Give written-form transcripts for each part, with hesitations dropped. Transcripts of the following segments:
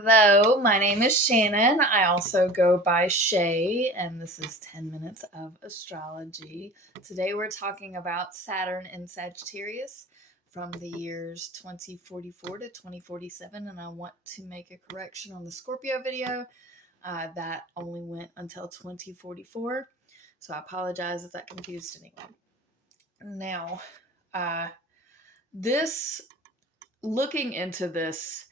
Hello, my name is Shannon. I also go by Shay, and this is 10 Minutes of Astrology. Today we're talking about Saturn in Sagittarius from the years 2044 to 2047, and I want to make a correction on the Scorpio video. That only went until 2044, so I apologize if that confused anyone. Now, looking into this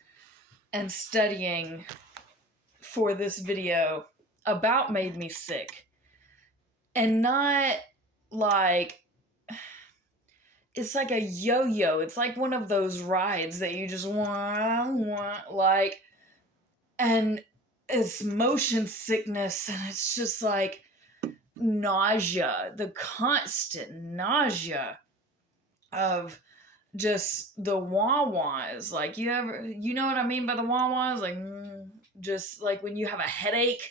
and studying for this video about made me sick. And not like, it's like a yo-yo. It's like one of those rides that you just want, like, and it's motion sickness, and it's just like nausea, the constant nausea of just the wah-wahs. Like, you know what I mean by the wah-wahs? Like, just like when you have a headache,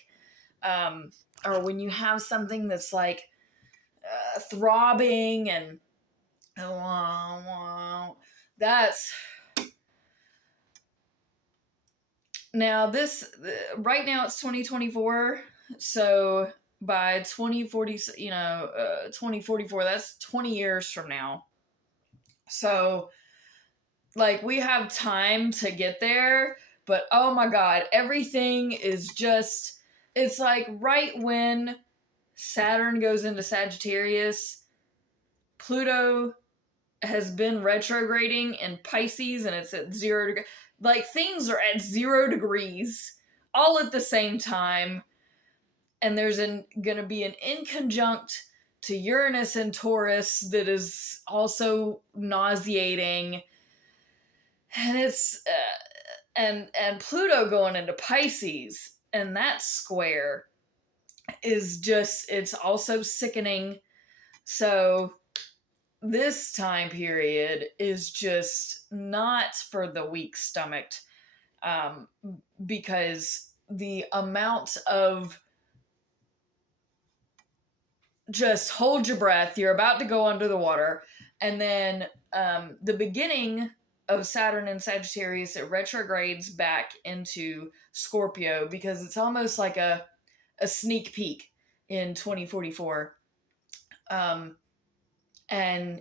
or when you have something that's like throbbing and that's now this right now it's 2024, so by 2040, 2044, that's 20 years from now. So like we have time to get there, but oh my god, everything is just, it's like right when Saturn goes into Sagittarius, Pluto has been retrograding in Pisces, and it's at 0 degrees. Like, things are at 0 degrees all at the same time, and there's gonna be an inconjunct to Uranus and Taurus that is also nauseating, and it's and Pluto going into Pisces, and that square is just, it's also sickening. So this time period is just not for the weak stomached, because the amount of just hold your breath, you're about to go under the water, and then the beginning of Saturn in Sagittarius, it retrogrades back into Scorpio because it's almost like a sneak peek in 2044. And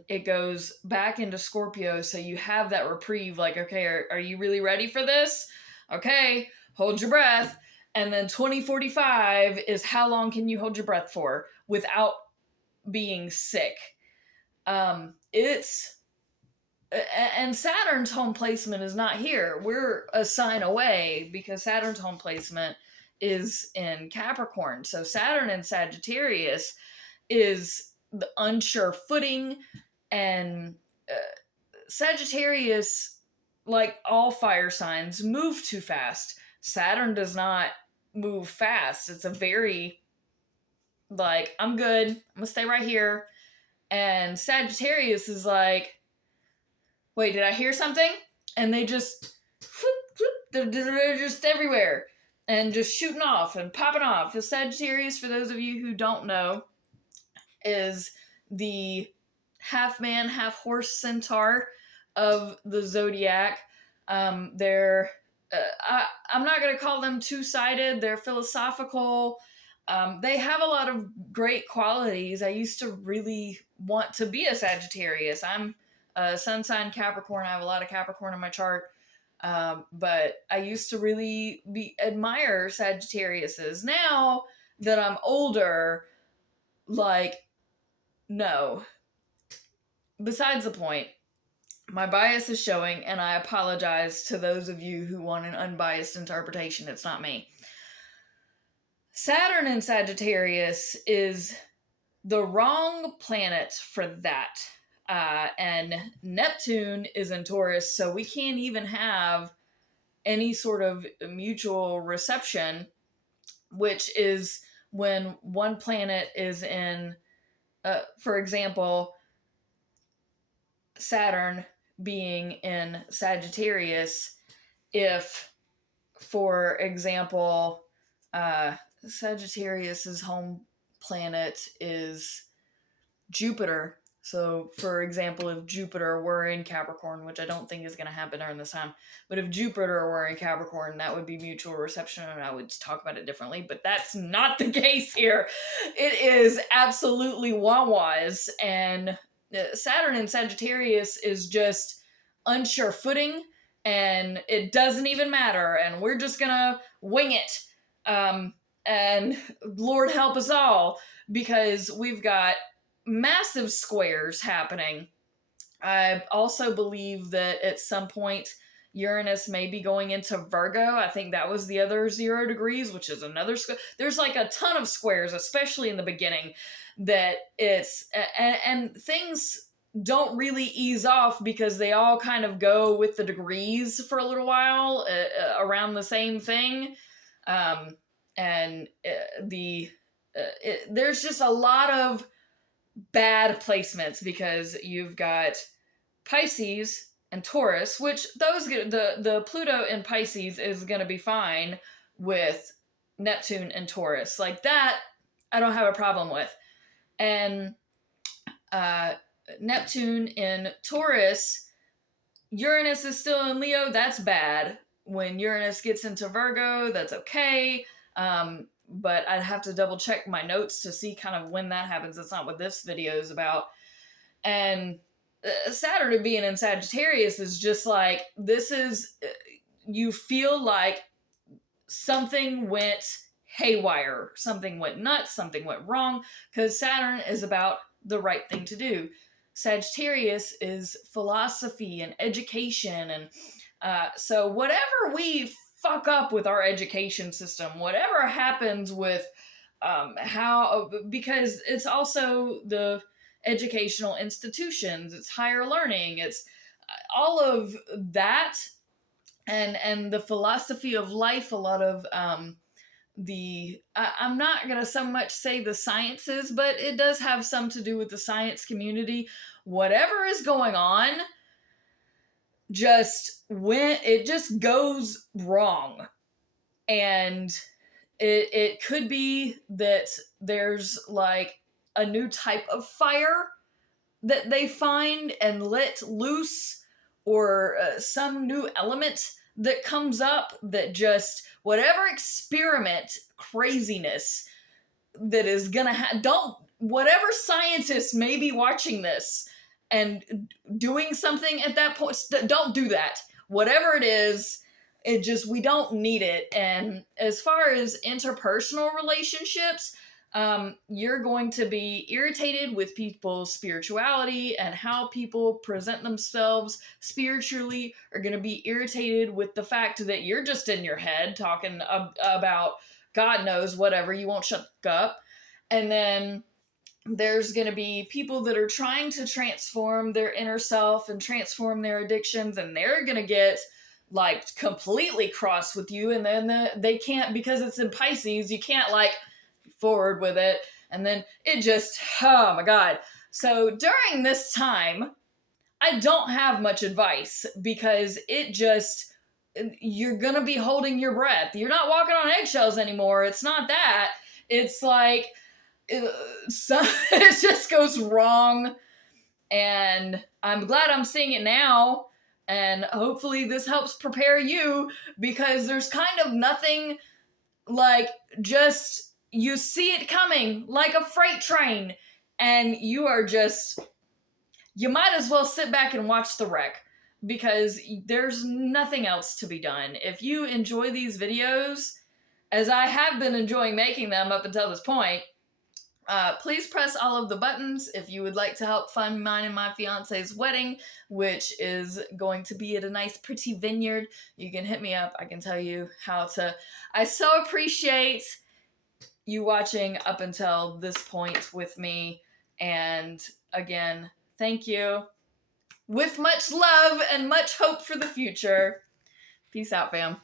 it goes back into Scorpio, so you have that reprieve, like, okay, are you really ready for this? Okay, hold your breath. And then 2045 is how long can you hold your breath for without being sick. It's and Saturn's home placement is not here. We're a sign away because Saturn's home placement is in Capricorn. So Saturn in Sagittarius is the unsure footing, and Sagittarius, like all fire signs, move too fast. Saturn does not move fast. It's a very, like, I'm good, I'm gonna stay right here. And Sagittarius is like, wait, did I hear something? And they just, they're just everywhere and just shooting off and popping off. The Sagittarius, for those of you who don't know, is the half man, half horse centaur of the zodiac. They're, I'm not going to call them two-sided. They're philosophical. They have a lot of great qualities. I used to really want to be a Sagittarius. I'm a sun sign Capricorn. I have a lot of Capricorn in my chart. But I used to really admire Sagittariuses. Now that I'm older, like, no. Besides the point, my bias is showing, and I apologize to those of you who want an unbiased interpretation. It's not me. Saturn in Sagittarius is the wrong planet for that. And Neptune is in Taurus, so we can't even have any sort of mutual reception, which is when one planet is in, for example, Saturn being in Sagittarius. If, for example, Sagittarius's home planet is Jupiter, So, for example, if Jupiter were in Capricorn, which I don't think is going to happen during this time, but if Jupiter were in Capricorn, that would be mutual reception, and I would talk about it differently, but that's not the case here. It is absolutely wah-wahs, and Saturn in Sagittarius is just unsure footing, and it doesn't even matter, and we're just going to wing it. And Lord help us all, because we've got massive squares happening. I also believe that at some point Uranus may be going into Virgo. I think that was the other 0 degrees, which is another there's like a ton of squares, especially in the beginning, that it's and things don't really ease off because they all kind of go with the degrees for a little while around the same thing. And there's just a lot of bad placements because you've got Pisces and Taurus, which those the Pluto in Pisces is going to be fine with Neptune and Taurus. Like that, I don't have a problem with. And Neptune in Taurus, Uranus is still in Leo, that's bad. When Uranus gets into Virgo, that's okay. But I'd have to double check my notes to see kind of when that happens. That's not what this video is about. And Saturn being in Sagittarius is just like, this is, you feel like something went haywire, something went nuts, something went wrong, because Saturn is about the right thing to do. Sagittarius is philosophy and education, and so whatever we fuck up with our education system, whatever happens with because it's also the educational institutions, it's higher learning, it's all of that, and the philosophy of life, a lot of I'm not gonna so much say the sciences, but it does have some to do with the science community. Whatever is going on, it just goes wrong. And it could be that there's like a new type of fire that they find and let loose, or some new element that comes up that just, whatever experiment craziness that is gonna whatever scientists may be watching this and doing something at that point, don't do that. Whatever it is, we don't need it. And as far as interpersonal relationships, you're going to be irritated with people's spirituality and how people present themselves spiritually, are going to be irritated with the fact that you're just in your head talking about God knows whatever. You won't shut up. And then there's going to be people that are trying to transform their inner self and transform their addictions, and they're going to get like completely cross with you, and then they can't, because it's in Pisces, you can't like forward with it, and then it just, oh my god. So during this time, I don't have much advice, because you're gonna be holding your breath. You're not walking on eggshells anymore. It's not that. It's like it just goes wrong, and I'm glad I'm seeing it now, and hopefully this helps prepare you, because there's kind of nothing like, just you see it coming like a freight train, and you might as well sit back and watch the wreck, because there's nothing else to be done. If you enjoy these videos, as I have been enjoying making them up until this point, please press all of the buttons if you would like to help fund mine and my fiance's wedding, which is going to be at a nice pretty vineyard. You can hit me up. I can tell you how to. I so appreciate you watching up until this point with me. And again, thank you. With much love and much hope for the future. Peace out, fam.